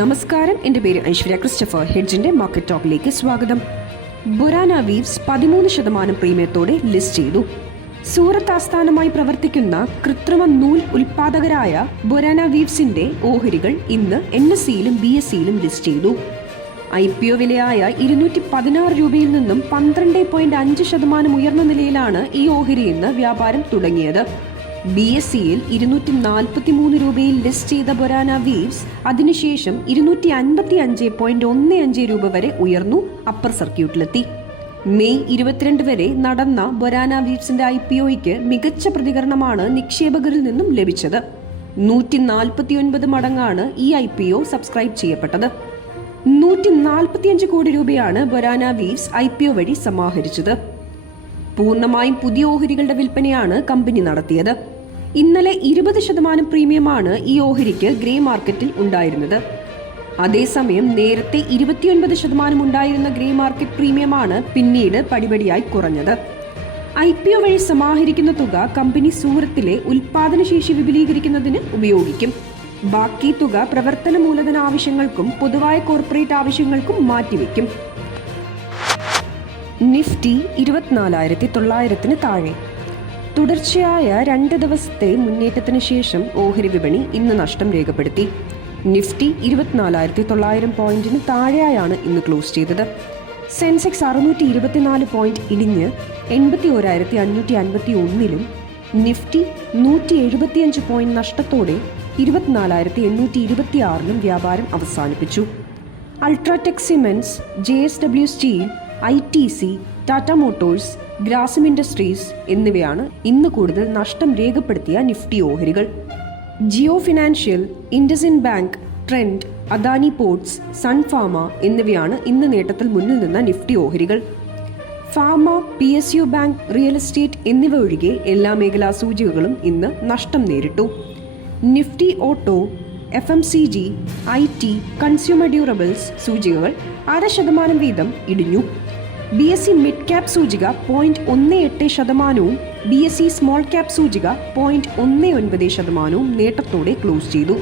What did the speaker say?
നമസ്കാരം, എൻ്റെ പേര് ഐശ്വര്യ ക്രിസ്റ്റഫർ. ഹെഡ്ജിന്റെ മാർക്കറ്റ് ടോക്കിലേക്ക് സ്വാഗതം. ബൊറാന വീവ്സ് 13% പ്രീമിയത്തോടെ ലിസ്റ്റ് ചെയ്തു. സൂറത്ത് ആസ്ഥാനമായി പ്രവർത്തിക്കുന്ന കൃത്രിമ നൂൽ ഉൽപാദകരായ ബൊറാന വീവ്സിന്റെ ഓഹരികൾ ഇന്ന് NSEയിലും BSEയിലും ലിസ്റ്റ് ചെയ്തു. IPO വിലയായ 216 രൂപയിൽ നിന്നും 12.5% ഉയർന്ന നിലയിലാണ് ഈ ഓഹരി ഇന്ന് വ്യാപാരം തുടങ്ങിയത്. BSEയിൽ 243 രൂപയിൽ ലിസ്റ്റ് ചെയ്ത ബൊറാന വീവ്സ് അതിനുശേഷം 255.15 രൂപ വരെ ഉയർന്നു അപ്പർ സർക്യൂട്ടിലെത്തി. മെയ് 22 വരെ നടന്ന ബൊറാന വീവ്സിന്റെ IPOയ്ക്ക് മികച്ച പ്രതികരണമാണ് നിക്ഷേപകരിൽ നിന്നും ലഭിച്ചത്. 149 മടങ്ങാണ് ഈ IPO സബ്സ്ക്രൈബ് ചെയ്യപ്പെട്ടത്. 145 കോടി രൂപയാണ് ബൊറാന വീവ്സ് IPO വഴി സമാഹരിച്ചത്. പൂർണ്ണമായും പുതിയ ഓഹരികളുടെ വിൽപ്പനയാണ് കമ്പനി നടത്തിയത്. ഇന്നലെ 20% പ്രീമിയമാണ് ഈ ഓഹരിക്ക് ഗ്രേ മാർക്കറ്റിൽ ഉണ്ടായിരുന്നത്. അതേസമയം നേരത്തെ 29% ഉണ്ടായിരുന്ന ഗ്രേ മാർക്കറ്റ് പ്രീമിയമാണ് പിന്നീട് പടിപടിയായി കുറഞ്ഞത്. IPO വഴി സമാഹരിക്കുന്ന തുക കമ്പനി സൂറത്തിലെ ഉൽപാദനശേഷി വിപുലീകരിക്കുന്നതിന് ഉപയോഗിക്കും. ബാക്കി തുക പ്രവർത്തന മൂലധന ആവശ്യങ്ങൾക്കും പൊതുവായ കോർപ്പറേറ്റ് ആവശ്യങ്ങൾക്കും മാറ്റിവെക്കും. നിഫ്റ്റി 24,900 താഴെ. തുടർച്ചയായ 2 ദിവസത്തെ മുന്നേറ്റത്തിന് ശേഷം ഓഹരി വിപണി ഇന്ന് നഷ്ടം രേഖപ്പെടുത്തി. നിഫ്റ്റി 24,900 പോയിന്റിന് താഴെയായാണ് ഇന്ന് ക്ലോസ് ചെയ്തത്. സെൻസെക്സ് 624 പോയിന്റ് ഇടിഞ്ഞ് 81,551ലും നിഫ്റ്റി 175 പോയിന്റ് നഷ്ടത്തോടെ 24,826ലും വ്യാപാരം അവസാനിപ്പിച്ചു. UltraTech Cements, JSW Steel, ITC, Tata Motors, Grasim Industries എന്നിവയാണ് ഇന്ന് കൂടുതൽ നഷ്ടം രേഖപ്പെടുത്തിയ നിഫ്റ്റി ഓഹരികൾ. Jio Financial, IndusInd Bank, Trent, Adani Ports, Sun Pharma എന്നിവയാണ് ഇന്ന് നേട്ടത്തിൽ മുന്നിൽ നിന്ന നിഫ്റ്റി ഓഹരികൾ. Pharma, PSU bank, real estate എന്നിവ ഒഴികെ എല്ലാ മേഖലാ സൂചികകളും ഇന്ന് നഷ്ടം നേരിട്ടു. Nifty auto, FMCG, IT, consumer durables സൂചികകൾ 0.5% വീതം ഇടിഞ്ഞു. BSE മിഡ് ക്യാപ് സൂചിക 0.18%, BSE സ്മോൾ ക്യാപ് സൂചിക 0.19% നേട്ടത്തോടെ ക്ലോസ് ചെയ്തു.